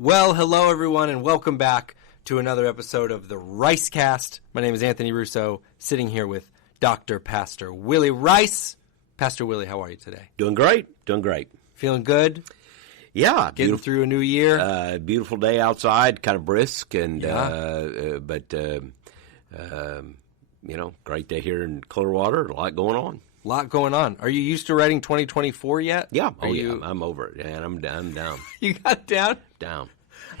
Well, hello everyone, and welcome back to another episode of the Ricecast. My name is Anthony Russo, sitting here with Dr. Pastor Willie Rice. Pastor Willie, how are you today? Doing great. Feeling good? Yeah. Getting through a new year? Beautiful day outside, kind of brisk, and great day here in Clearwater. A lot going on. Are you used to writing 2024 yet? Yeah. I'm over it, and I'm down. You got down? Down.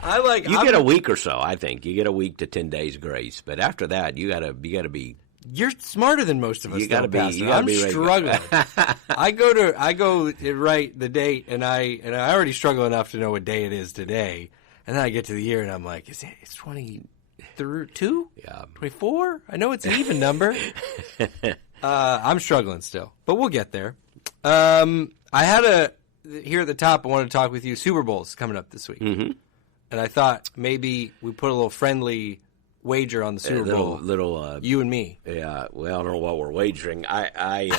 You get a week or so, I think. You get a week to 10 days grace, but after that, you gotta be. You're smarter than most of us. You gotta be. I'm struggling. I go to write the date, and I already struggle enough to know what day it is today, and then I get to the year, and I'm like, it's 22? Yeah. 24? I know it's an even number. I'm struggling still, but we'll get there. Here at the top, I wanted to talk with you. Super Bowl's coming up this week. Mm-hmm. And I thought maybe we put a little friendly wager on the Super Bowl. You and me. Yeah, well, I don't know what we're wagering. I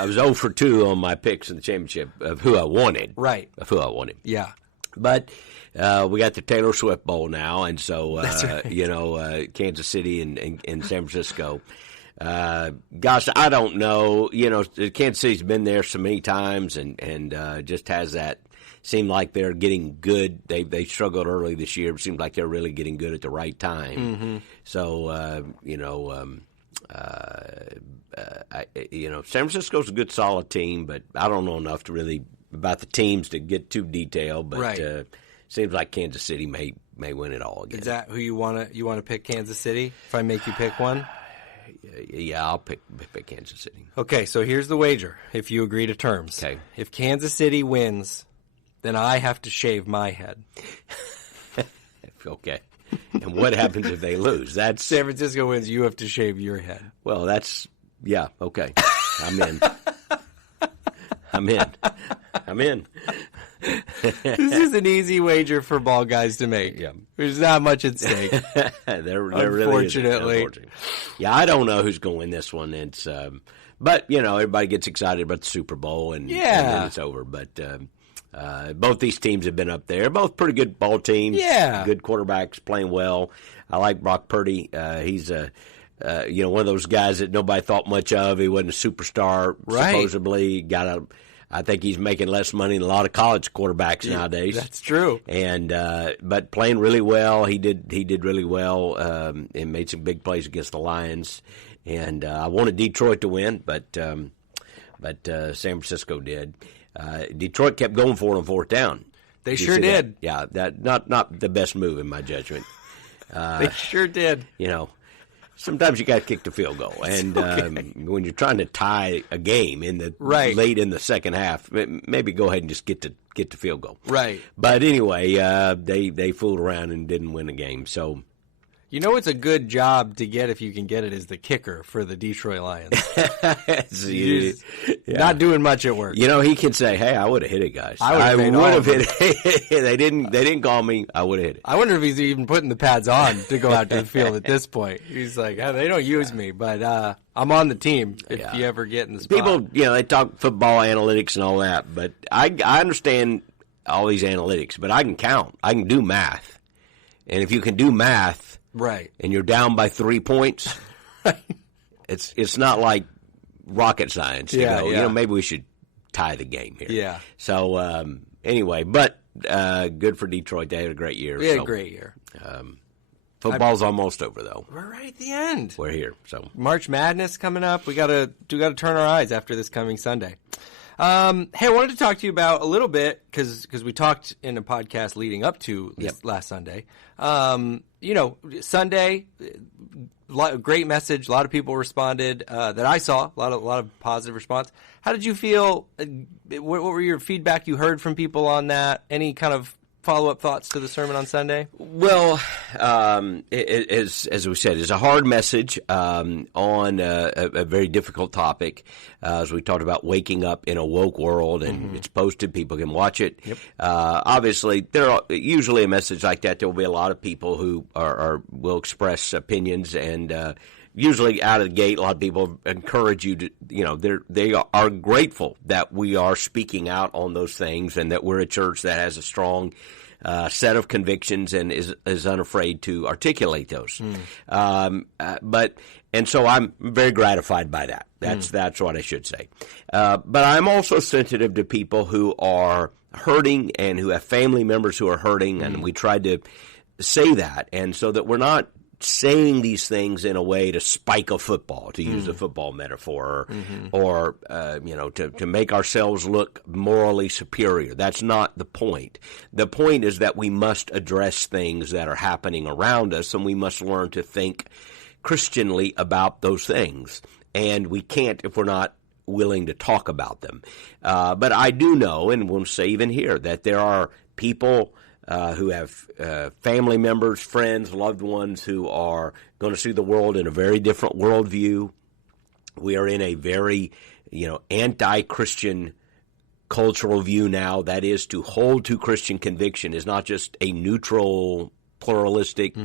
was 0 for 2 on my picks in the championship of who I wanted. Right. Of who I wanted. Yeah. But we got the Taylor Swift Bowl now, and so, right. Kansas City and San Francisco. Gosh, I don't know. Kansas City's been there so many times and just has that seem like they're getting good. They struggled early this year. It seems like they're really getting good at the right time. Mm-hmm. So, San Francisco's a good, solid team, but I don't know enough to really about the teams to get too detailed. But right. Seems like Kansas City may win it all again. Is that who you want to pick? Kansas City? If I make you pick one. Yeah, I'll pick Kansas City. Okay, so here's the wager, if you agree to terms. Okay. If Kansas City wins, then I have to shave my head. Okay. And what happens if they lose? That's San Francisco wins, you have to shave your head. Well, yeah, okay. I'm in. I'm in. This is an easy wager for ball guys to make. Yeah. There's not much at stake. There Unfortunately. Really isn't. Yeah, I don't know who's going to win this one. It's, but everybody gets excited about the Super Bowl, and then it's over. But both these teams have been up there. Both pretty good ball teams. Yeah, good quarterbacks playing well. I like Brock Purdy. He's one of those guys that nobody thought much of. He wasn't a superstar. Right. Supposedly I think he's making less money than a lot of college quarterbacks nowadays. That's true. And but playing really well, he did really well and made some big plays against the Lions. And I wanted Detroit to win, but San Francisco did. Detroit kept going for it on fourth down. They sure did. Yeah, that not the best move in my judgment. They sure did. Sometimes you got to kick the field goal, and when you're trying to tie a game late in the second half, maybe go ahead and just get the field goal. Right. But anyway, they fooled around and didn't win the game. So, it's a good job to get if you can get it as the kicker for the Detroit Lions. Not doing much at work. He can say, "Hey, I would have hit it, guys. I would have hit it." They didn't call me. I would have hit it. I wonder if he's even putting the pads on to go out to the field at this point. He's like, they don't use me, but I'm on the team if you ever get in the spot. People, they talk football analytics and all that, but I understand all these analytics, but I can count. I can do math. And if you can do math, right, and you're down by 3 points, it's not like rocket science to go, maybe we should tie the game here. Yeah. So, anyway, but good for Detroit. They had a great year. We had a great year. Football's almost over, though. We're right at the end. We're here. So March Madness coming up. We gotta turn our eyes after this coming Sunday. Hey, I wanted to talk to you about a little bit because we talked in a podcast leading up to last Sunday. Sunday, great message. A lot of people responded that I saw. A lot of positive response. How did you feel? What were your feedback you heard from people on that? Any kind of follow-up thoughts to the sermon on Sunday? Well, as we said, it's a hard message on a very difficult topic. As we talked about waking up in a woke world, and it's posted, people can watch it. Yep. Obviously, usually a message like that, there will be a lot of people who will express opinions and usually out of the gate, a lot of people encourage you to, they are grateful that we are speaking out on those things and that we're a church that has a strong set of convictions and is unafraid to articulate those. And so I'm very gratified by that. That's what I should say. But I'm also sensitive to people who are hurting and who have family members who are hurting, and we tried to say that, and so that we're not saying these things in a way to spike a football, to use a football metaphor, or to make ourselves look morally superior. That's not the point. The point is that we must address things that are happening around us, and we must learn to think Christianly about those things. And we can't if we're not willing to talk about them. But I do know, and we'll say even here, that there are people who have family members, friends, loved ones who are going to see the world in a very different worldview. We are in a very, anti-Christian cultural view now. That is, to hold to Christian conviction is not just a neutral, pluralistic,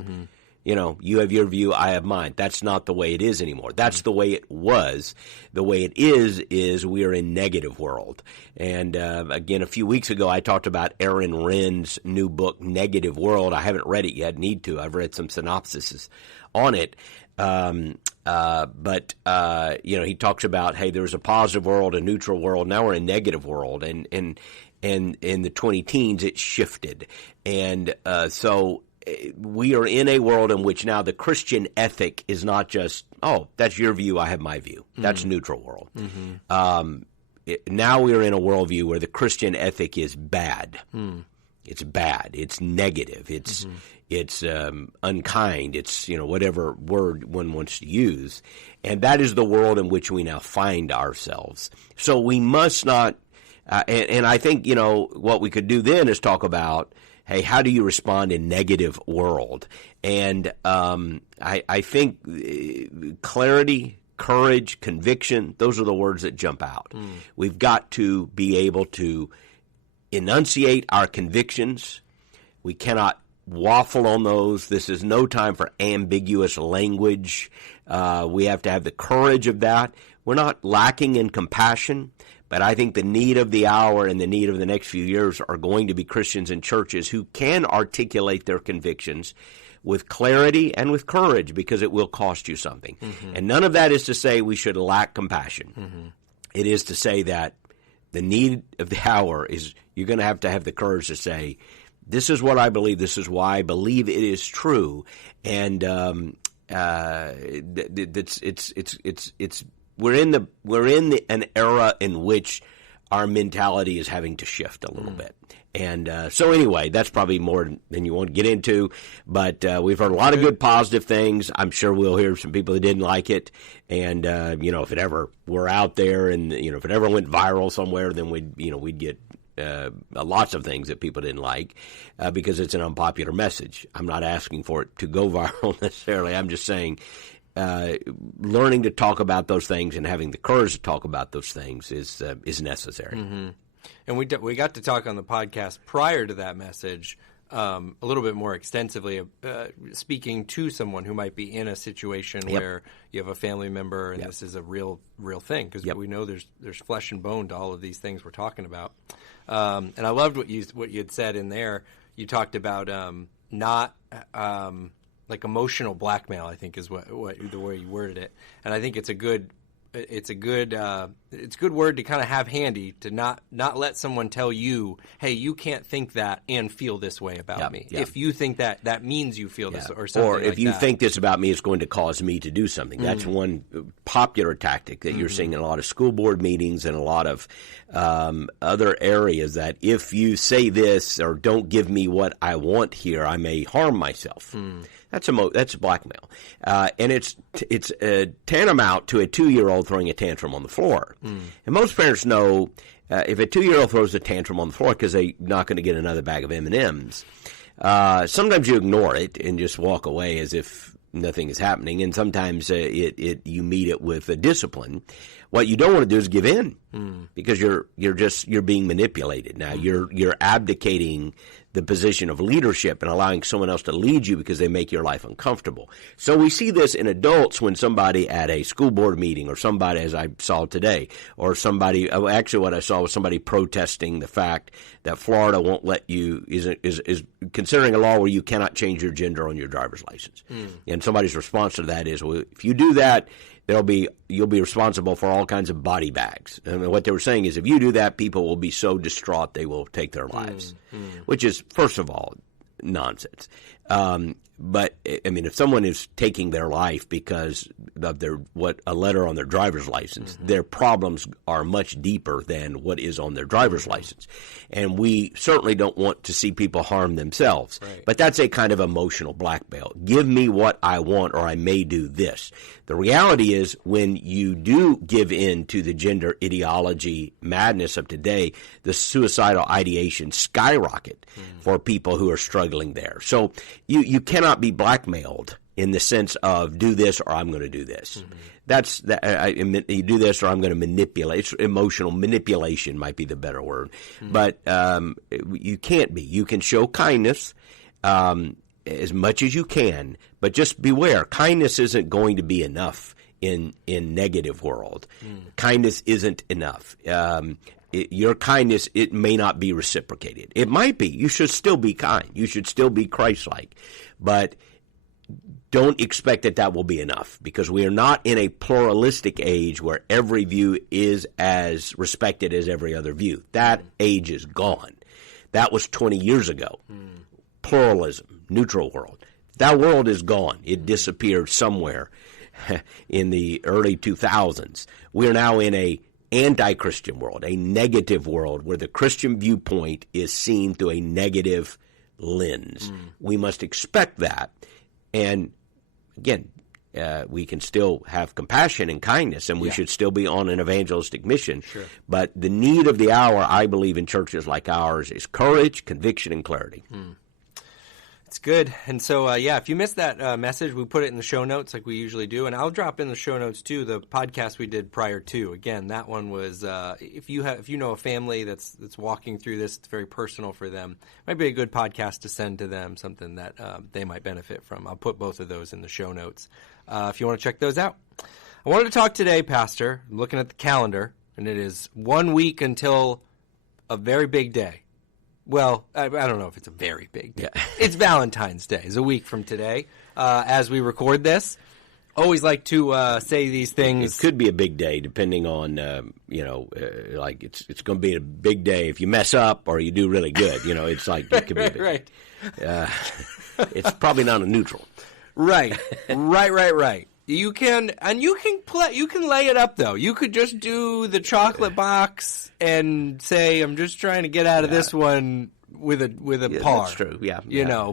you have your view, I have mine. That's not the way it is anymore. That's the way it was. The way it is we are in negative world. And again, a few weeks ago, I talked about Aaron Renn's new book, Negative World. I haven't read it yet. Need to. I've read some synopsises on it. But he talks about, hey, there's a positive world, a neutral world. Now we're in a negative world. And in the 20-teens, it shifted. And so we are in a world in which now the Christian ethic is not just, that's your view, I have my view. That's neutral world. Now we are in a worldview where the Christian ethic is bad. It's bad. It's negative. It's unkind. It's, whatever word one wants to use. And that is the world in which we now find ourselves. So we must not, and I think, what we could do then is talk about, hey, how do you respond in negative world? And I think clarity, courage, conviction, those are the words that jump out. We've got to be able to enunciate our convictions. We cannot waffle on those. This is no time for ambiguous language. We have to have the courage of that. We're not lacking in compassion. But I think the need of the hour and the need of the next few years are going to be Christians in churches who can articulate their convictions with clarity and with courage, because it will cost you something. And none of that is to say we should lack compassion. It is to say that the need of the hour is you're going to have the courage to say, this is what I believe, this is why I believe it is true. And We're in an era in which our mentality is having to shift a little bit. And so anyway, that's probably more than you want to get into. But we've heard a lot of good positive things. I'm sure we'll hear some people that didn't like it. And, if it ever were out there and, if it ever went viral somewhere, then we'd get lots of things that people didn't like because it's an unpopular message. I'm not asking for it to go viral necessarily. I'm just saying learning to talk about those things and having the courage to talk about those things is necessary. And we got to talk on the podcast prior to that message a little bit more extensively, speaking to someone who might be in a situation where you have a family member and this is a real thing, because we know there's flesh and bone to all of these things we're talking about. And I loved what you had said in there. You talked about not like emotional blackmail, I think is what the way you worded it. And I think it's a good word to kind of have handy, to not let someone tell you, hey, you can't think that and feel this way about me. If you think that means you feel this or something like that. Or if you think this about me, it's going to cause me to do something. That's one popular tactic that you're seeing in a lot of school board meetings and a lot of other areas, that if you say this or don't give me what I want here, I may harm myself. That's blackmail, and it's tantamount to a 2-year-old throwing a tantrum on the floor. And most parents know if a 2-year-old throws a tantrum on the floor because they're not going to get another bag of M&Ms, sometimes you ignore it and just walk away as if nothing is happening, and sometimes you meet it with a discipline. What you don't want to do is give in, because you're being manipulated. Now you're abdicating the position of leadership and allowing someone else to lead you because they make your life uncomfortable. So we see this in adults when somebody at a school board meeting, or somebody, as I saw today, or somebody, actually what I saw was somebody protesting the fact that Florida won't let you, is considering a law where you cannot change your gender on your driver's license. And somebody's response to that is, well, if you do that, you'll be responsible for all kinds of body bags. And what they were saying is, if you do that, people will be so distraught they will take their lives, which is, first of all, nonsense. But I mean, if someone is taking their life because of a letter on their driver's license, their problems are much deeper than what is on their driver's license. And we certainly don't want to see people harm themselves. Right. But that's a kind of emotional blackmail. Give me what I want, or I may do this. The reality is, when you do give in to the gender ideology madness of today, the suicidal ideation skyrocket for people who are struggling there. So you cannot be blackmailed in the sense of, do this or I'm going to do this. You do this or I'm going to manipulate. It's emotional manipulation might be the better word. But you can't be. You can show kindness as much as you can, but just beware. Kindness isn't going to be enough in negative world. Kindness isn't enough. Your kindness, it may not be reciprocated. It might be. You should still be kind. You should still be Christ-like. But don't expect that will be enough, because we are not in a pluralistic age where every view is as respected as every other view. That age is gone. That was 20 years ago. Pluralism, neutral world. That world is gone. It disappeared somewhere in the early 2000s. We are now in a anti-Christian world, a negative world where the Christian viewpoint is seen through a negative lens. We must expect that. And again, we can still have compassion and kindness, and we should still be on an evangelistic mission. Sure. But the need of the hour, I believe, in churches like ours is courage, conviction, and clarity. It's good. And so, if you missed that message, we put it in the show notes like we usually do. And I'll drop in the show notes, too, the podcast we did prior to. Again, that one was, if you know a family that's walking through this, it's very personal for them. Might be a good podcast to send to them, something that they might benefit from. I'll put both of those in the show notes if you want to check those out. I wanted to talk today, Pastor. I'm looking at the calendar, and it is 1 week until a very big day. Well, I don't know if it's a very big day. Yeah. It's Valentine's Day. It's a week from today as we record this. Always like to say these things. It could be a big day depending on, like it's going to be a big day if you mess up or you do really good. It's like it could be a big right. day. It's probably not a neutral. Right. You can lay it up, though. You could just do the chocolate box and say, I'm just trying to get out of this one with a par. That's true, yeah.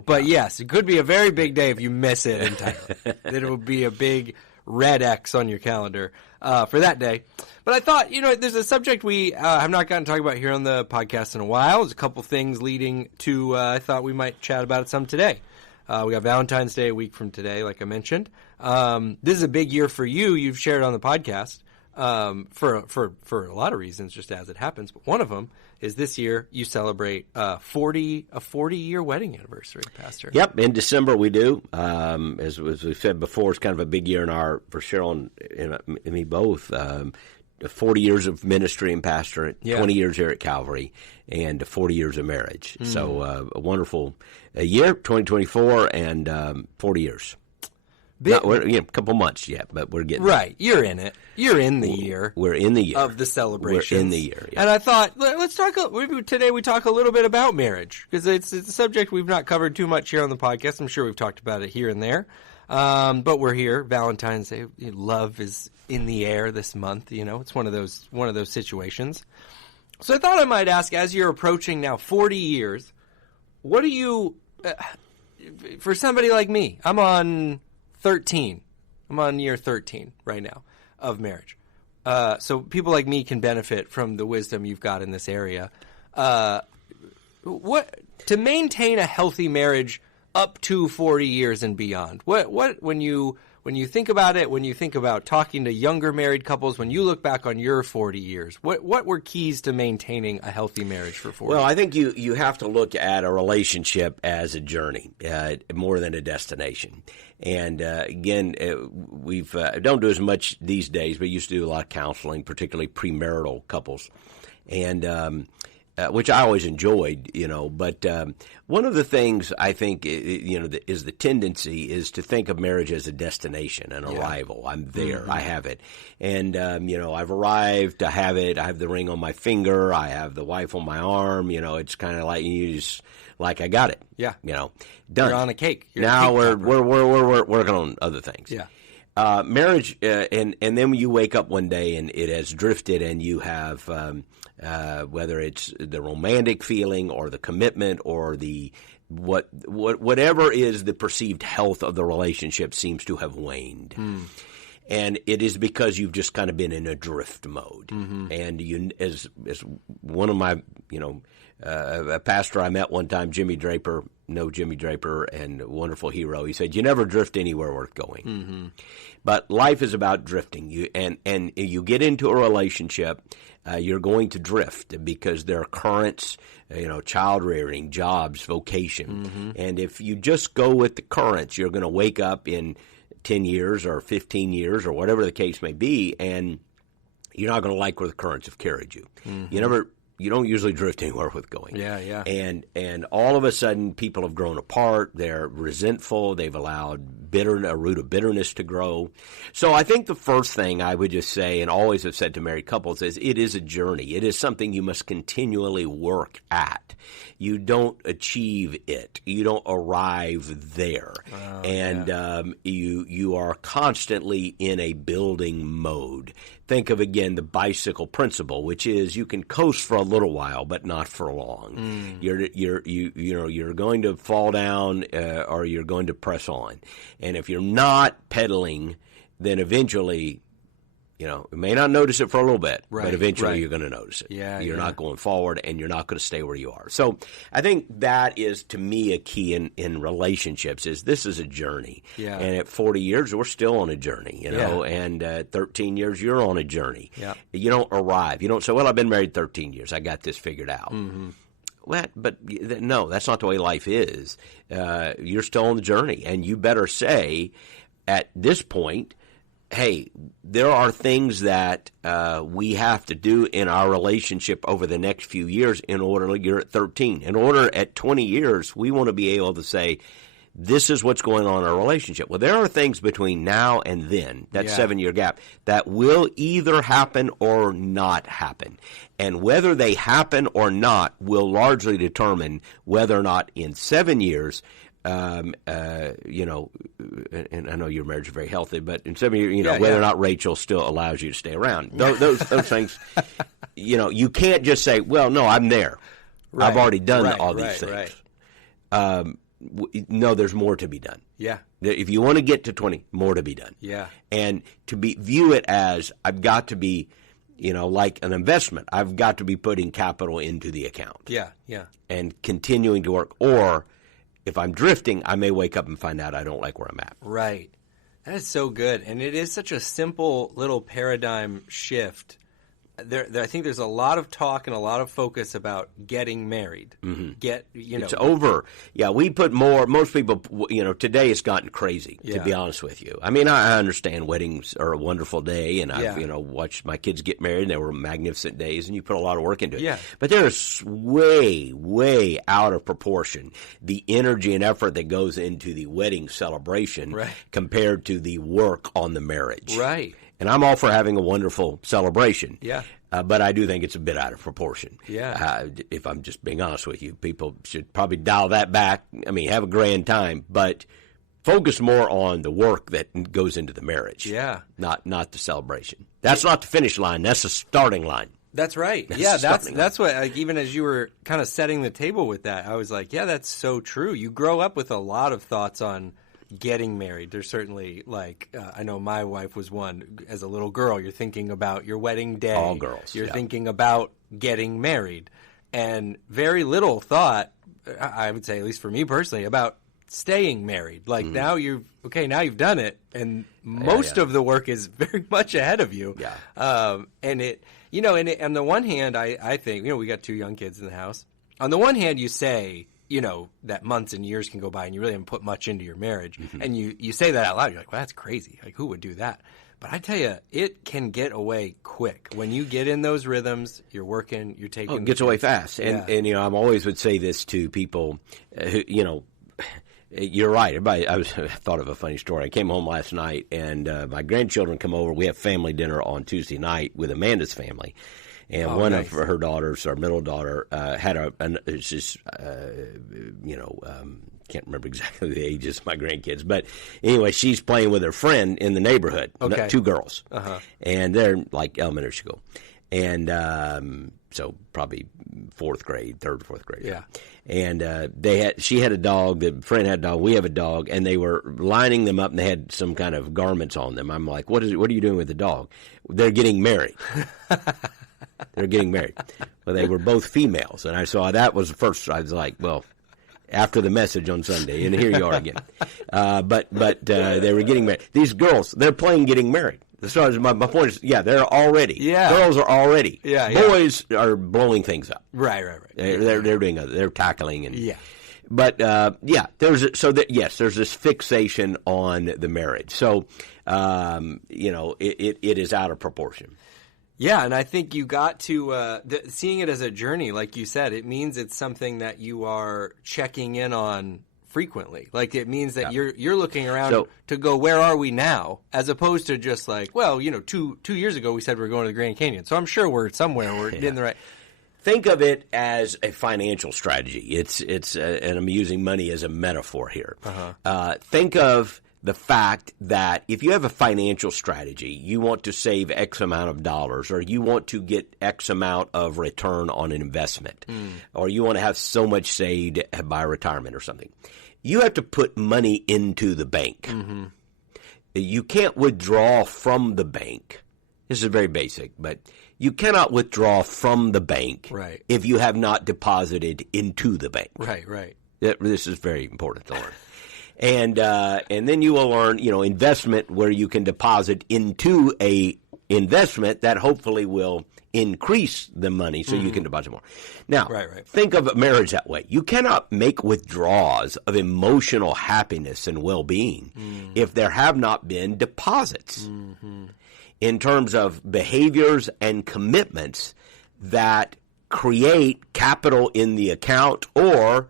But yes, it could be a very big day if you miss it entirely. Then it would be a big red X on your calendar for that day. But I thought, there's a subject we have not gotten to talk about here on the podcast in a while. There's a couple things leading to, I thought we might chat about it some today. We got Valentine's Day a week from today, like I mentioned. This is a big year for you. You've shared on the podcast for a lot of reasons, just as it happens. But one of them is this year you celebrate a 40-year wedding anniversary, Pastor. Yep, in December we do. As we said before, it's kind of a big year for Cheryl and me both. 40 years of ministry and pastorate, 20 years here at Calvary, and 40 years of marriage. So a wonderful year, 2024, and 40 years. A couple months yet, but we're getting right. You're in it. You're in the year. We're in the year of the celebration. We're in the year. Yeah. And I thought, let's talk. Today we talk a little bit about marriage, because it's a subject we've not covered too much here on the podcast. I'm sure we've talked about it here and there, but we're here. Valentine's Day, love is in the air this month. It's one of those situations. So I thought I might ask, as you're approaching now 40 years, what do you, for somebody like me, I'm on 13. I'm on year 13 right now of marriage. So people like me can benefit from the wisdom you've got in this area. To maintain a healthy marriage up to 40 years and beyond. What when you think about it, when you think about talking to younger married couples, when you look back on your 40 years, what were keys to maintaining a healthy marriage for 40? Well, I think you have to look at a relationship as a journey more than a destination. And again, we've don't do as much these days, but used to do a lot of counseling, particularly premarital couples, and which I always enjoyed, But one of the things I think, is the tendency is to think of marriage as a destination, an arrival. I'm there. Mm-hmm. I have it. And, I've arrived. I have it. I have the ring on my finger. I have the wife on my arm. It's kind of like I got it. Yeah. Done. You're on a cake. Now we're working on other things. Yeah. Marriage, and then you wake up one day and it has drifted, and you have whether it's the romantic feeling or the commitment or the whatever is the perceived health of the relationship seems to have waned. And it is because you've just kind of been in a drift mode. Mm-hmm. And you, as one of my, a pastor I met one time, Jimmy Draper, and a wonderful hero, he said, you never drift anywhere worth going. Mm-hmm. But life is about drifting. And you get into a relationship, you're going to drift because there are currents, child rearing, jobs, vocation. Mm-hmm. And if you just go with the currents, you're going to wake up in 10 years or 15 years or whatever the case may be, and you're not going to like where the currents have carried you. Mm-hmm. You don't usually drift anywhere with going. Yeah. And all of a sudden, people have grown apart. They're resentful. They've allowed a root of bitterness to grow. So I think the first thing I would just say, and always have said to married couples, is it is a journey. It is something you must continually work at. You don't achieve it. You don't arrive there. Oh, and you are constantly in a building mode. Think of, again, the bicycle principle, which is you can coast for a little while, but not for long. You're going to fall down or you're going to press on. And if you're not pedaling, then eventually, you may not notice it for a little bit, but eventually you're going to notice it. You're not going forward, and you're not going to stay where you are. So I think that is, to me, a key in relationships is this is a journey. Yeah. And at 40 years, we're still on a journey, and at 13 years, you're on a journey. Yeah. You don't arrive. You don't say, well, I've been married 13 years. I got this figured out. Mm-hmm. But no, that's not the way life is. You're still on the journey, and you better say at this point, hey, there are things that we have to do in our relationship over the next few years in order, you're at 13. In order at 20 years, we want to be able to say, this is what's going on in our relationship. Well, there are things between now and then, that 7-year gap, that will either happen or not happen. And whether they happen or not will largely determine whether or not in 7 years, and I know your marriage is very healthy, but in 7 years, whether or not Rachel still allows you to stay around. Those things, you can't just say, well, no, I'm there. Right. I've already done all these things. Right. No, there's more to be done. Yeah. If you want to get to 20, more to be done. Yeah. And to view it as I've got to be, like an investment. I've got to be putting capital into the account. Yeah. And continuing to work. Or if I'm drifting, I may wake up and find out I don't like where I'm at. Right. That is so good. And it is such a simple little paradigm shift. I think there's a lot of talk and a lot of focus about getting married. Mm-hmm. It's over. Yeah, we put more. Most people, today it's gotten crazy. To be honest with you, I mean, I understand weddings are a wonderful day, and I've watched my kids get married, and they were magnificent days, and you put a lot of work into it. Yeah. But there's way, way out of proportion the energy and effort that goes into the wedding celebration compared to the work on the marriage. Right. And I'm all for having a wonderful celebration. Yeah. But I do think it's a bit out of proportion. Yeah. If I'm just being honest with you, people should probably dial that back. I mean, have a grand time, but focus more on the work that goes into the marriage. Yeah. Not the celebration. That's not the finish line. That's the starting line. That's right. That's what, like, even as you were kind of setting the table with that, I was like, yeah, that's so true. You grow up with a lot of thoughts on getting married. There's certainly, I know my wife was one. As a little girl, you're thinking about your wedding day. All girls. You're thinking about getting married. And very little thought, I would say, at least for me personally, about staying married. Like now you've done it, and most of the work is very much ahead of you. Yeah. And it, on the one hand, I think, we got 2 young kids in the house. On the one hand, you say, that months and years can go by and you really haven't put much into your marriage. And you say that out loud. You're like, well, that's crazy. Like, who would do that? But I tell you, it can get away quick. When you get in those rhythms, you're working, you're taking. It gets away fast. And I'm always would say this to people who, you're right. Everybody, I thought of a funny story. I came home last night, and my grandchildren come over. We have family dinner on Tuesday night with Amanda's family. And one of her daughters, our middle daughter, had can't remember exactly the ages of my grandkids. But anyway, she's playing with her friend in the neighborhood, 2 girls. And they're like elementary school. And so probably 4th grade, 3rd, 4th grade. Yeah. And she had a dog, the friend had a dog, we have a dog, and they were lining them up, and they had some kind of garments on them. I'm like, what are you doing with the dog? They're getting married. They're getting married. Well, they were both females, and I saw that was the first. I was like, well, after the message on Sunday, and here you are again. But they were getting married. These girls, they're playing getting married. So my point is, they're already. Yeah. Girls are already. Yeah. Boys are blowing things up. Right. They're doing they're tackling and. Yeah. But there's this fixation on the marriage. So it is out of proportion. Yeah, and I think you got to seeing it as a journey, like you said. It means it's something that you are checking in on frequently. Like it means that you're looking around to go, where are we now? As opposed to just like, well, 2 years ago we said we were going to the Grand Canyon, so I'm sure we're somewhere. We're in the right. Think of it as a financial strategy. It's and I'm using money as a metaphor here. Think of the fact that if you have a financial strategy, you want to save X amount of dollars, or you want to get X amount of return on an investment, or you want to have so much saved by retirement or something. You have to put money into the bank. You can't withdraw from the bank. This is very basic, but you cannot withdraw from the bank if you have not deposited into the bank. Right. This is very important to learn. And then you will learn, investment where you can deposit into a investment that hopefully will increase the money so you can deposit more. Now, think of marriage that way. You cannot make withdrawals of emotional happiness and well-being if there have not been deposits in terms of behaviors and commitments that create capital in the account or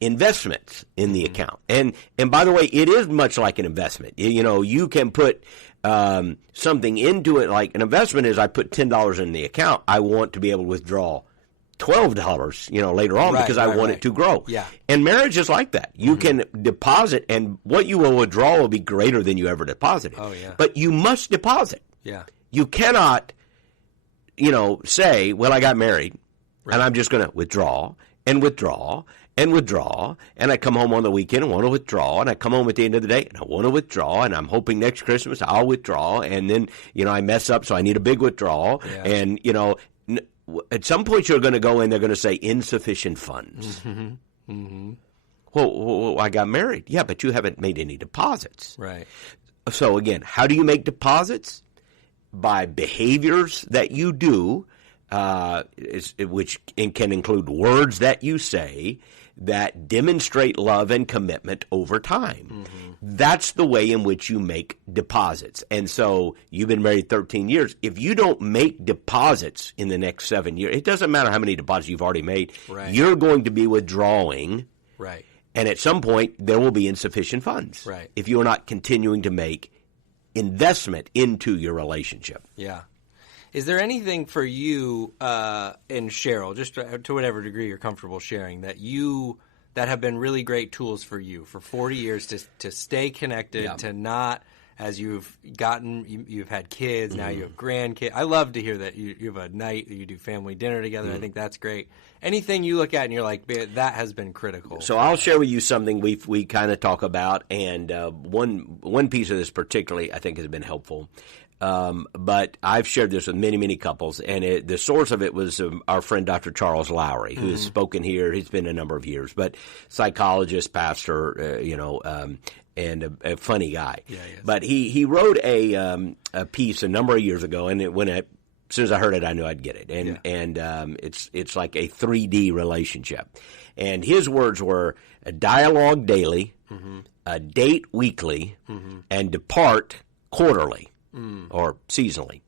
investments in the account. And by the way, it is much like an investment. You can put something into it. Like an investment is, I put $10 in the account. I want to be able to withdraw $12, later on because I want it to grow. Yeah. And marriage is like that. You can deposit, and what you will withdraw will be greater than you ever deposited. Oh, yeah. But you must deposit. Yeah. You cannot, say, well, I got married, and I'm just going to withdraw and withdraw and withdraw, and I come home on the weekend and want to withdraw, and I come home at the end of the day and I want to withdraw, and I'm hoping next Christmas I'll withdraw, and then, I mess up, so I need a big withdrawal, and, at some point you're going to go in, they're going to say insufficient funds. Well, I got married. Yeah, but you haven't made any deposits. Right. So again, how do you make deposits? By behaviors that you do, which can include words that you say that demonstrate love and commitment over time. That's the way in which you make deposits. And so you've been married 13 years. If you don't make deposits in the next 7 years, it doesn't matter how many deposits you've already made, you're going to be withdrawing. Right. And at some point, there will be insufficient funds. Right. If you are not continuing to make investment into your relationship. Yeah. Is there anything for you and Cheryl, just to whatever degree you're comfortable sharing, that have been really great tools for you for 40 years to stay connected, to not, as you've had kids, now you have grandkids. I love to hear that you have a night that you do family dinner together. I think that's great. Anything you look at and you're like, that has been critical. So I'll share with you something we kind of talk about, and one piece of this particularly I think has been helpful. But I've shared this with many, many couples, and the source of it was our friend Dr. Charles Lowry, who has spoken here. He's been a number of years, but psychologist, pastor, and a funny guy. Yeah, he is. But he wrote a piece a number of years ago, and as soon as I heard it, I knew I'd get it. And it's like a 3D relationship. And his words were a dialogue daily, a date weekly, and depart quarterly or seasonally.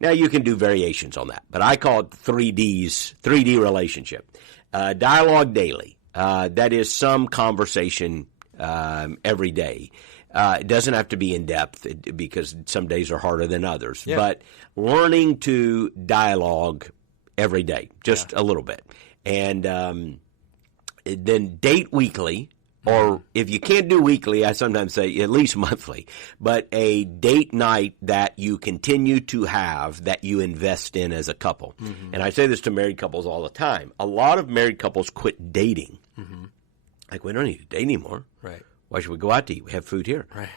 Now, you can do variations on that, but I call it 3D relationship. Dialogue daily, that is some conversation every day. It doesn't have to be in depth because some days are harder than others, but learning to dialogue every day, just a little bit. And then date weekly, or if you can't do weekly, I sometimes say at least monthly, but a date night that you continue to have that you invest in as a couple. And I say this to married couples all the time. A lot of married couples quit dating. Like, we don't need to date anymore. Right. Why should we go out to eat? We have food here. Right.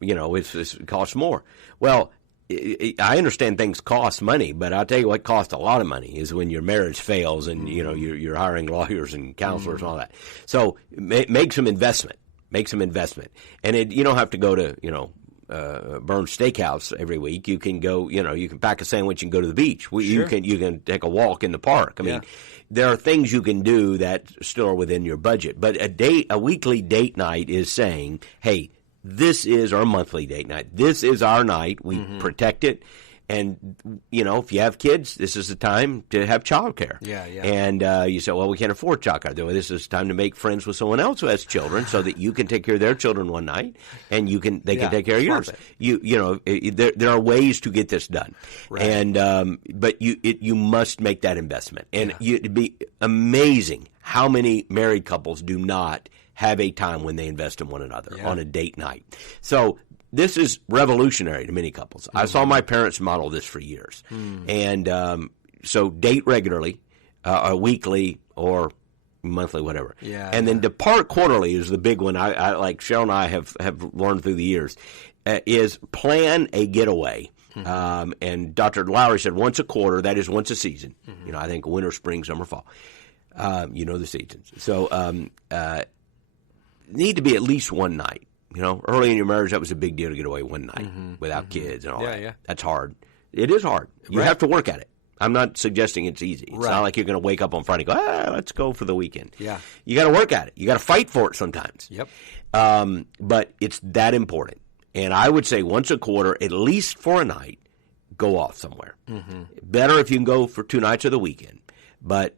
It costs more. Well, I understand things cost money, but I'll tell you what costs a lot of money is when your marriage fails and, you're hiring lawyers and counselors and all that. So make some investment. Make some investment. And you don't have to go to, Burns Steakhouse every week. You can go, you can pack a sandwich and go to the beach. Sure. You can take a walk in the park. I mean, there are things you can do that still are within your budget. But a weekly date night is saying, hey, this is our monthly date night. This is our night. We protect it. And, if you have kids, this is the time to have childcare. Yeah. And you say, well, we can't afford childcare. Well, this is time to make friends with someone else who has children so that you can take care of their children one night and they can take care of yours. There are ways to get this done. Right. And but you must make that investment. And it'd be amazing how many married couples do not have a time when they invest in one another on a date night. So this is revolutionary to many couples. I saw my parents model this for years. And so date regularly, weekly or monthly, whatever. And then depart quarterly is the big one. I like Cheryl and I have learned through the years, is plan a getaway. And Dr. Lowry said once a quarter, that is once a season. I think winter, spring, summer, fall. The seasons. So need to be at least one night. Early in your marriage, that was a big deal to get away one night without kids and all that. Yeah. That's hard. It is hard. You have to work at it. I'm not suggesting it's easy. It's not like you're going to wake up on Friday and go, let's go for the weekend. Yeah. You got to work at it. You got to fight for it sometimes. Yep. But it's that important. And I would say once a quarter, at least for a night, go off somewhere. Better if you can go for 2 nights of the weekend. But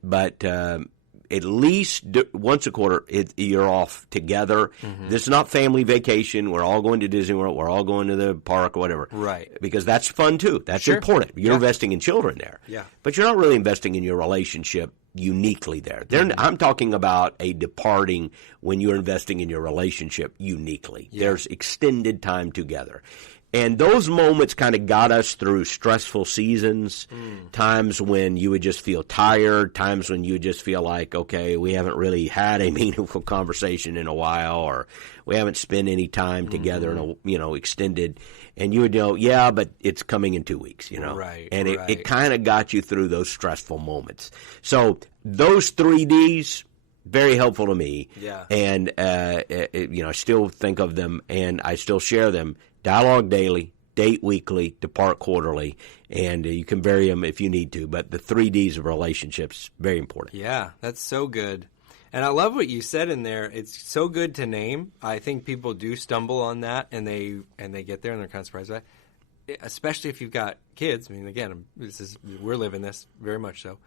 at least once a quarter, you're off together. This is not family vacation. We're all going to Disney World. We're all going to the park or whatever. Right. Because that's fun, too. That's important. You're investing in children there. Yeah. But you're not really investing in your relationship uniquely there. I'm talking about a departing when you're investing in your relationship uniquely. There's extended time together. And those moments kind of got us through stressful seasons, times when you would just feel tired, times when you would just feel like, okay, we haven't really had a meaningful conversation in a while, or we haven't spent any time together in a, extended. And you would know, but it's coming in 2 weeks, Right. And it kind of got you through those stressful moments. So those 3 Ds, very helpful to me. Yeah. And, I still think of them and I still share them. Dialogue daily, date weekly, depart quarterly, and you can vary them if you need to. But the 3 Ds of relationships, very important. Yeah, that's so good. And I love what you said in there. It's so good to name. I think people do stumble on that, and they get there and they're kind of surprised by it. Especially if you've got kids. I mean, again, we're living this very much so.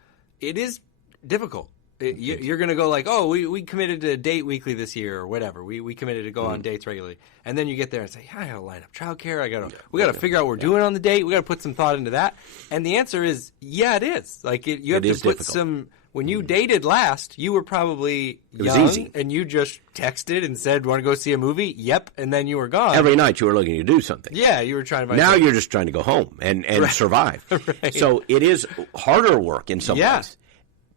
It is difficult. You're going to go like, oh, we committed to date weekly this year or whatever. We committed to go on dates regularly. And then you get there and say, I got to line up childcare. We got to figure out what we're doing on the date. We got to put some thought into that. And the answer is, it is. Like you have to put difficult. Some. When you dated last, you were probably young, easy. And you just texted and said, want to go see a movie? Yep. And then you were gone. Every night you were looking to do something. Yeah, you were trying to. Now you're just trying to go home and survive. Right. So it is harder work in some ways.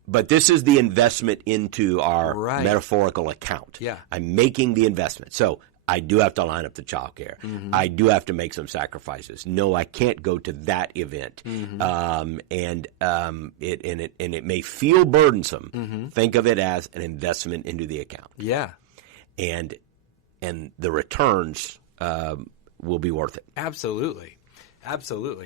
But this is the investment into our metaphorical account. Yeah. I'm making the investment. So I do have to line up the childcare. I do have to make some sacrifices. No, I can't go to that event. It may feel burdensome. Think of it as an investment into the account. Yeah. And the returns will be worth it. Absolutely.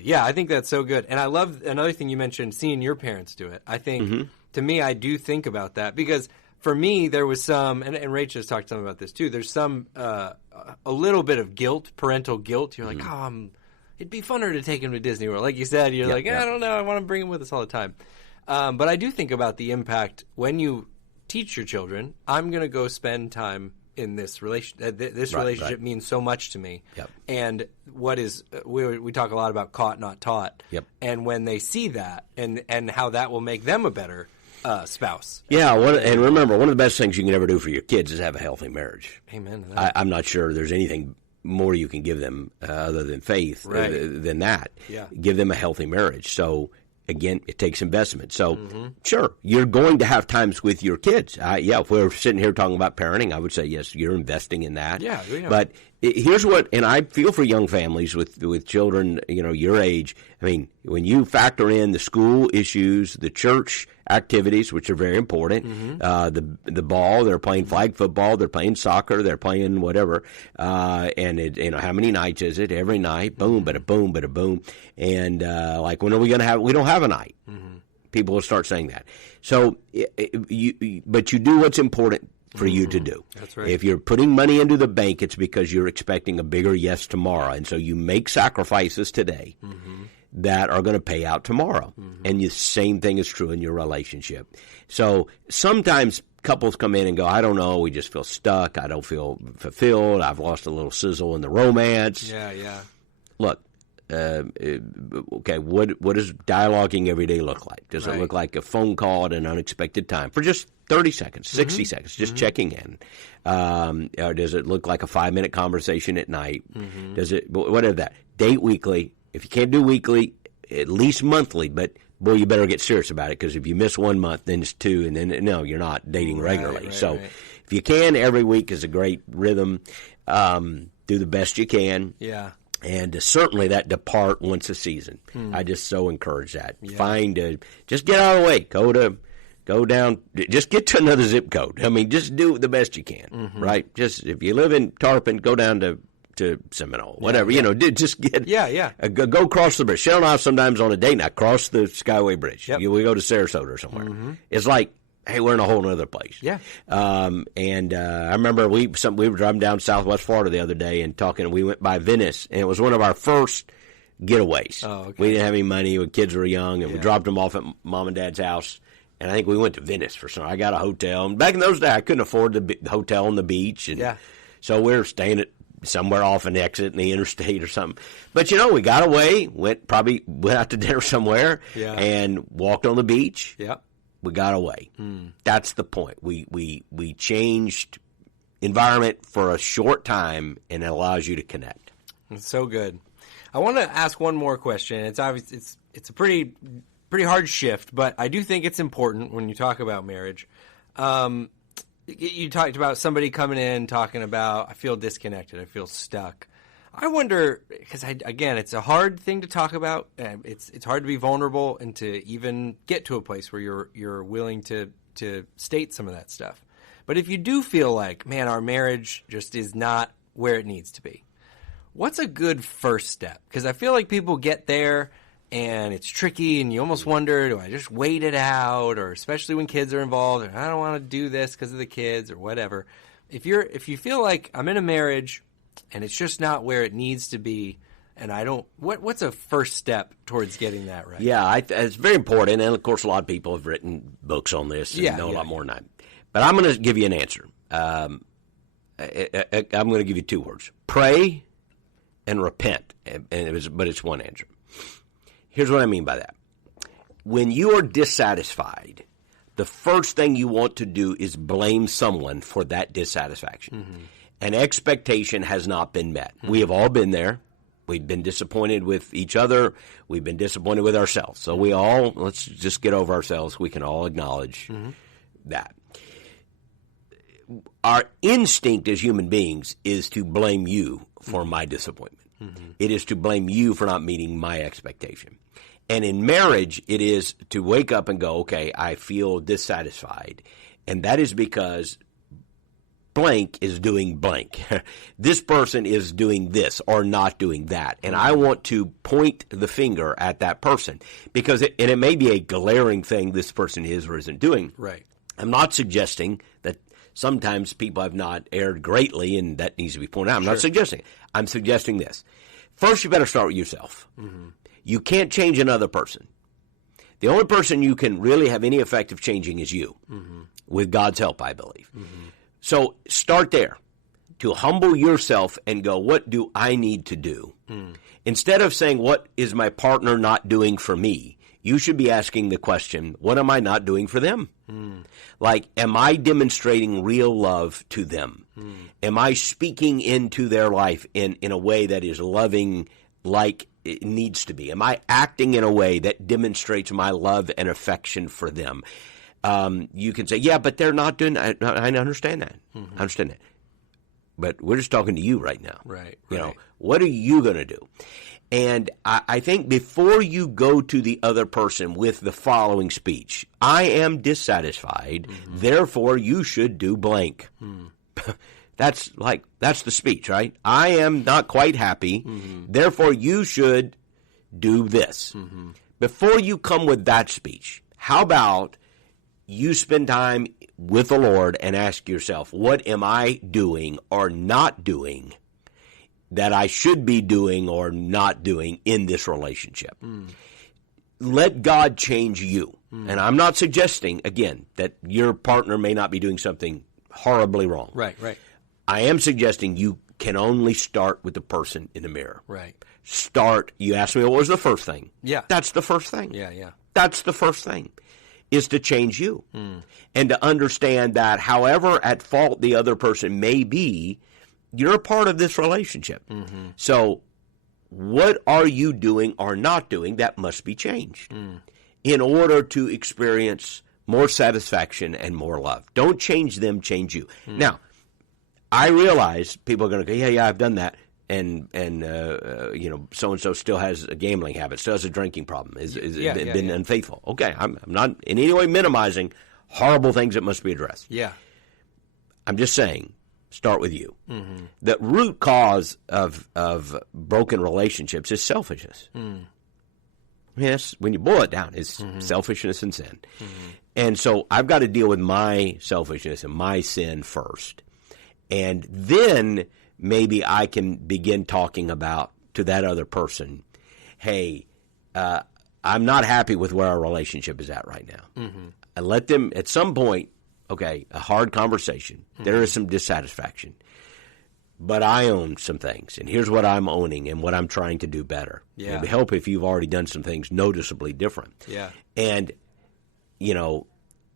Yeah, I think that's so good. And I love another thing you mentioned, seeing your parents do it. I think, to me, I do think about that because for me, there was some, and Rachel has talked some about this too, there's some, a little bit of guilt, parental guilt. You're like, it'd be funner to take him to Disney World. Like you said, you're I don't know, I want to bring him with us all the time. But I do think about the impact when you teach your children, I'm going to go spend time in this relationship means so much to me. Yep. And what is we talk a lot about caught not taught. Yep. And when they see that and how that will make them a better spouse. Yeah, and remember, one of the best things you can ever do for your kids is have a healthy marriage. Amen to that. I'm not sure there's anything more you can give them other than faith than that. Yeah. Give them a healthy marriage. So again, it takes investment. So, sure, you're going to have times with your kids. If we're sitting here talking about parenting, I would say, yes, you're investing in that. Yeah. But here's what, and I feel for young families with children, your age. I mean, when you factor in the school issues, the church activities, which are very important, the ball, they're playing flag football, they're playing soccer, they're playing whatever, and how many nights is it? Every night, boom, bada boom, bada boom, and like when are we going to have? We don't have a night. People will start saying that. So, but you do what's important for you to do. That's right. If you're putting money into the bank, it's because you're expecting a bigger yes tomorrow, and so you make sacrifices today that are going to pay out tomorrow. And the same thing is true in your relationship. So sometimes couples come in and go, I don't know, we just feel stuck, I don't feel fulfilled, I've lost a little sizzle in the romance. Yeah. Look, okay, what does dialoguing every day look like? Does it look like a phone call at an unexpected time for just 30 seconds, 60 seconds, just checking in? Or does it look like a 5-minute conversation at night? Does it, whatever that, date weekly? If you can't do weekly, at least monthly, but boy, you better get serious about it because if you miss 1 month, then it's 2, and then no, you're not dating regularly. So if you can, every week is a great rhythm. Do the best you can. Yeah. And certainly that depart once a season. I just so encourage that. Just get out of the way. Go down. Just get to another zip code. I mean, just do the best you can, right? Just if you live in Tarpon, go down to Seminole, whatever, just get, go cross the bridge. Cheryl and I sometimes on a date night cross the Skyway Bridge. Yep. We go to Sarasota or somewhere. It's like, hey, we're in a whole other place. Yeah. And I remember we were driving down Southwest Florida the other day and talking, we went by Venice, and it was one of our first getaways. Oh, okay. We didn't have any money, when kids were young, and we dropped them off at mom and dad's house. And I think we went to Venice for some. I got a hotel. And back in those days, I couldn't afford the hotel on the beach. And so we were staying at somewhere off an exit in the interstate or something. But, we got away, went out to dinner somewhere and walked on the beach. Yeah. We got away. That's the point. We changed environment for a short time, and it allows you to connect. It's so good. I want to ask one more question. It's obvious. It's a pretty hard shift, but I do think it's important when you talk about marriage. You talked about somebody coming in talking about, I feel disconnected, I feel stuck. I wonder, because again, it's a hard thing to talk about. It's hard to be vulnerable and to even get to a place where you're willing to state some of that stuff. But if you do feel like, man, our marriage just is not where it needs to be, what's a good first step? Because I feel like people get there and it's tricky, and you almost wonder, do I just wait it out? Or especially when kids are involved, or I don't want to do this because of the kids or whatever. If you feel like I'm in a marriage and it's just not where it needs to be, and I don't, what's a first step towards getting that right? Yeah, it's very important, and of course a lot of people have written books on this and know a lot more than I. But I'm going to give you an answer. I'm going to give you 2 words: pray and repent. But it's one answer. Here's what I mean by that. When you are dissatisfied, the first thing you want to do is blame someone for that dissatisfaction. An expectation has not been met. We have all been there. We've been disappointed with each other. We've been disappointed with ourselves. So let's just get over ourselves. We can all acknowledge that. our instinct as human beings is to blame you for my disappointment. It is to blame you for not meeting my expectation. And in marriage, it is to wake up and go, okay, I feel dissatisfied. And that is because blank is doing blank. This person is doing this or not doing that. And I want to point the finger at that person because it may be a glaring thing this person is or isn't doing. Right. I'm not suggesting that sometimes people have not erred greatly and that needs to be pointed out. I'm not suggesting it. I'm suggesting this. First, you better start with yourself. You can't change another person. The only person you can really have any effect of changing is you, with God's help, I believe. So start there, to humble yourself and go, what do I need to do? Instead of saying, what is my partner not doing for me? You should be asking the question, what am I not doing for them? Like, am I demonstrating real love to them? Am I speaking into their life in a way that is loving like it needs to be? Am I acting in a way that demonstrates my love and affection for them? You can say, yeah, but they're not doing that. I understand that. I understand that. But we're just talking to you right now. Right. You know, what are you going to do? And I think before you go to the other person with the following speech, I am dissatisfied, therefore you should do blank. That's the speech, right? I am not quite happy, therefore you should do this. Before you come with that speech, how about you spend time with the Lord and ask yourself, what am I doing or not doing that I should be doing or not doing in this relationship? Let God change you. And I'm not suggesting, again, that your partner may not be doing something horribly wrong. Right. I am suggesting you can only start with the person in the mirror. Right. Start. You asked me what was the first thing. Yeah. That's the first thing. Yeah. That's the first thing, is to change you. And to understand that however at fault the other person may be, you're a part of this relationship. So what are you doing or not doing that must be changed in order to experience more satisfaction and more love? Don't change them, change you. Now, I realize people are going to go, yeah, I've done that. And you know, so-and-so still has a gambling habit, still has a drinking problem, has been unfaithful. Okay, I'm not in any way minimizing horrible things that must be addressed. Yeah. I'm just saying, start with you. The root cause of broken relationships is selfishness. Yes, when you boil it down, it's selfishness and sin. And so I've got to deal with my selfishness and my sin first. And then maybe I can begin talking about to that other person, hey, I'm not happy with where our relationship is at right now. And let them, at some point, okay, a hard conversation. There is some dissatisfaction. But I own some things, and here's what I'm owning and what I'm trying to do better. Yeah. It would help if you've already done some things noticeably different. Yeah. And, you know,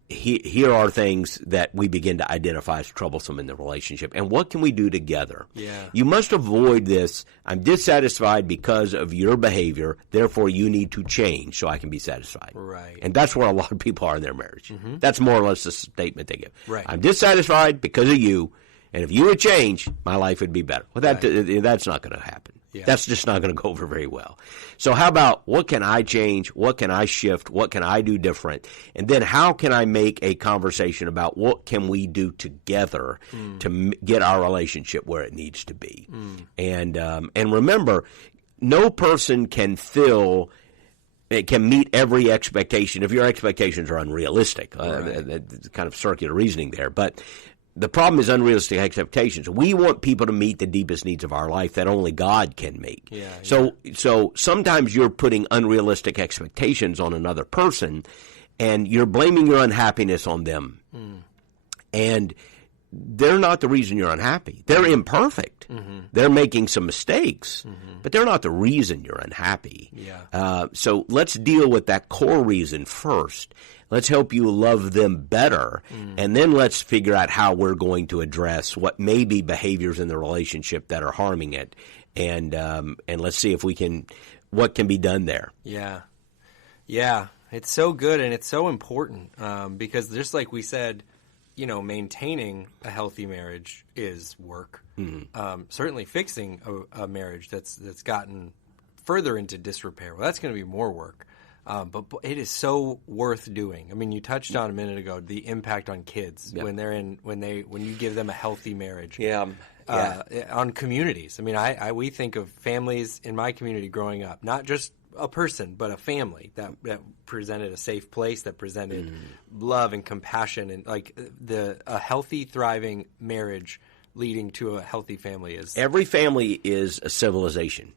here are things that we begin to identify as troublesome in the relationship. And what can we do together? Yeah. You must avoid this. I'm dissatisfied because of your behavior. Therefore, you need to change so I can be satisfied. Right. And that's where a lot of people are in their marriage. That's more or less the statement they give. Right. I'm dissatisfied because of you. And if you would change, my life would be better. Well, that's not going to happen. Yeah. That's just not going to go over very well. So how about what can I change? What can I shift? What can I do different? And then how can I make a conversation about what can we do together to get our relationship where it needs to be? And remember, no person can meet every expectation if your expectations are unrealistic. That's kind of circular reasoning there. But the problem is unrealistic expectations. We want people to meet the deepest needs of our life that only God can make. So sometimes you're putting unrealistic expectations on another person, and you're blaming your unhappiness on them. And they're not the reason you're unhappy. They're imperfect. They're making some mistakes, but they're not the reason you're unhappy. So let's deal with that core reason first. Let's help you love them better, and then let's figure out how we're going to address what may be behaviors in the relationship that are harming it, and let's see if what can be done there. Yeah, it's so good and it's so important because just like we said, maintaining a healthy marriage is work. Certainly fixing a marriage that's gotten further into disrepair, well, that's going to be more work. But it is so worth doing. I mean, you touched on a minute ago the impact on kids when you give them a healthy marriage. On communities. I mean, we think of families in my community growing up, not just a person, but a family that presented a safe place, that presented love and compassion, and like a healthy, thriving marriage leading to a healthy family is. Every family is a civilization.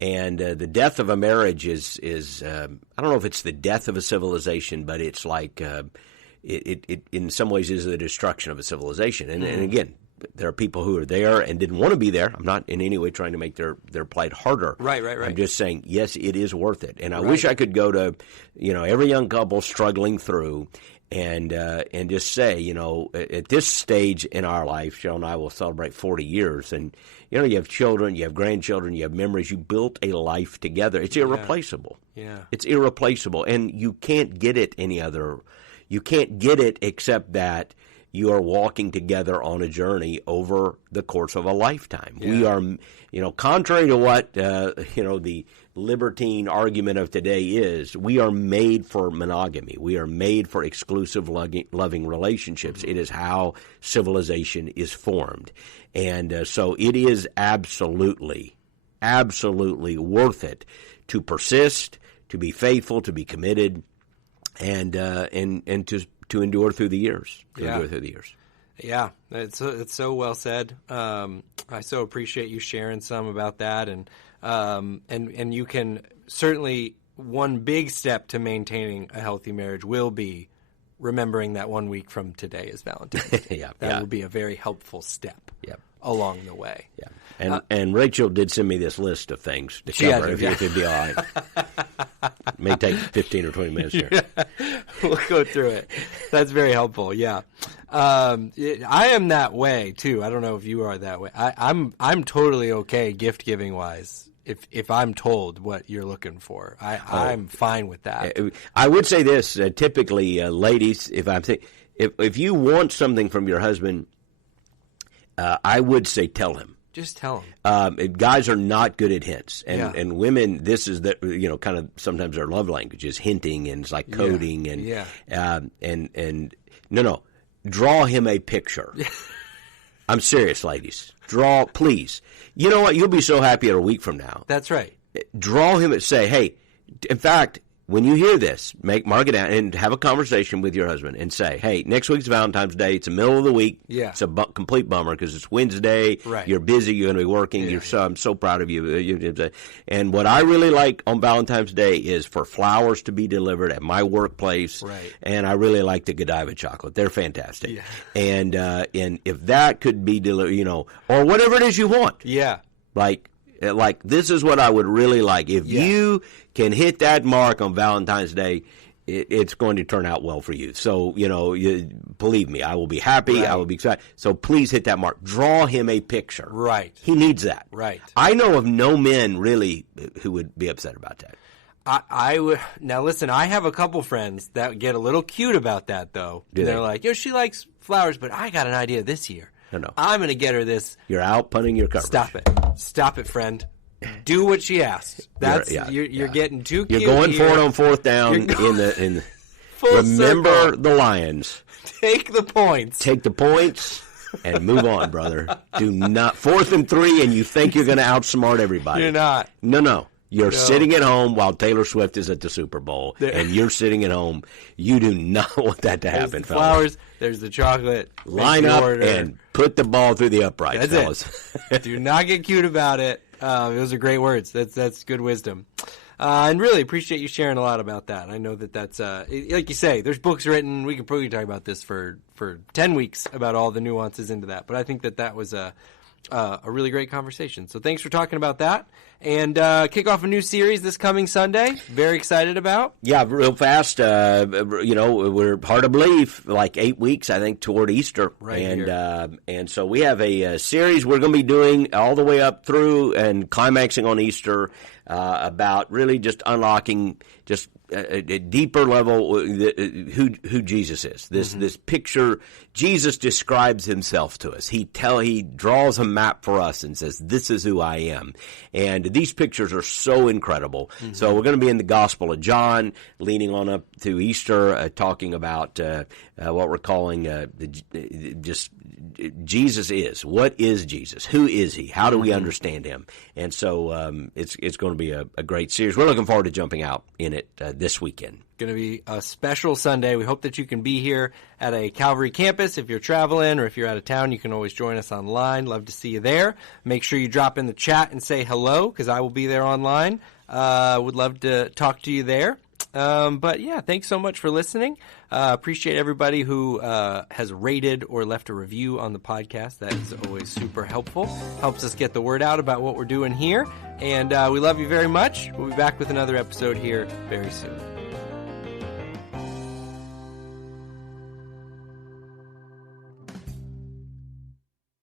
And the death of a marriage is I don't know if it's the death of a civilization, but it's like it in some ways is the destruction of a civilization. And again, there are people who are there and didn't want to be there. I'm not in any way trying to make their plight harder. Right. I'm just saying, yes, it is worth it. And I wish I could go to, every young couple struggling through and just say, at this stage in our life, Cheryl and I will celebrate 40 years. And, you have children, you have grandchildren, you have memories. You built a life together. It's irreplaceable. Yeah. It's irreplaceable. And you can't get it you can't get it except that you are walking together on a journey over the course of a lifetime. Yeah. We are, contrary to what, the libertine argument of today is, we are made for monogamy. We are made for exclusive loving relationships. It is how civilization is formed. And so it is absolutely worth it to persist, to be faithful, to be committed, and to endure through the years. Yeah, it's so well said. I so appreciate you sharing some about that, and you can certainly, one big step to maintaining a healthy marriage will be remembering that 1 week from today is Valentine's Day. That will be a very helpful step along the way. Yeah. And Rachel did send me this list of things to cover if it'd be all right. It may take 15 or 20 minutes here. We'll go through it. That's very helpful. Yeah. I am that way too. I don't know if you are that way. I'm totally okay gift giving wise. If I'm told what you're looking for, I'm fine with that. I would say this, typically, ladies, if you want something from your husband, I would say tell him. Just tell him. Guys are not good at hints, and women, this is kind of sometimes their love language is hinting and it's like coding and no, draw him a picture. I'm serious, ladies. Draw, please. You know what? You'll be so happy a week from now. That's right. Draw him and say, hey, in fact, when you hear this, mark it down and have a conversation with your husband and say, hey, next week's Valentine's Day. It's the middle of the week. Yeah. It's a complete bummer because it's Wednesday. Right. You're busy. You're going to be working. I'm so proud of you. And what I really like on Valentine's Day is for flowers to be delivered at my workplace. Right. And I really like the Godiva chocolate. They're fantastic. Yeah. And if that could be delivered, or whatever it is you want. Yeah. Like this is what I would really like. If you can hit that mark on Valentine's Day, it's going to turn out well for you. So, believe me, I will be happy. Right. I will be excited. So please hit that mark. Draw him a picture. Right. He needs that. Right. I know of no men really who would be upset about that. I would. Now, listen, I have a couple friends that get a little cute about that, though. They're like, she likes flowers, but I got an idea this year. No. I'm going to get her this. You're out punting your coverage. Stop it, friend. Do what she asks. You're getting too cute. You're going for it on fourth down in the remember circle. The Lions. Take the points and move on, brother. Do not 4th and 3 and you think you're going to outsmart everybody. You're not. No. You're sitting at home while Taylor Swift is at the Super Bowl, and you're sitting at home. You do not want that to happen, fellas. Flowers, there's the chocolate. Line up and put the ball through the uprights, fellas. Do not get cute about it. Those are great words. That's good wisdom. And really appreciate you sharing a lot about that. I know that's, like you say, there's books written. We could probably talk about this for 10 weeks about all the nuances into that. But I think that was a really great conversation. So thanks for talking about that. And kick off a new series this coming Sunday. Very excited about. Yeah, real fast. We're hard to believe, like 8 weeks, I think, toward Easter. Right. And so we have a series we're going to be doing all the way up through and climaxing on Easter about really just unlocking just a deeper level who Jesus is. This picture, Jesus describes himself to us. He draws a map for us and says, "This is who I am." And these pictures are so incredible. So we're going to be in the Gospel of John, leaning on up to Easter, talking about what we're calling just Jesus is. What is Jesus? Who is he? How do we understand him? And so it's going to be a great series. We're looking forward to jumping out in it this weekend. Going to be a special Sunday. We hope that you can be here at a Calvary campus. If you're traveling or if you're out of town, you can always join us online. Love to see you there. Make sure you drop in the chat and say hello, because I will be there online. Would love to talk to you there. But yeah, thanks so much for listening. Appreciate everybody who has rated or left a review on the podcast. That is always super helpful. Helps us get the word out about what we're doing here. And we love you very much. We'll be back with another episode here very soon.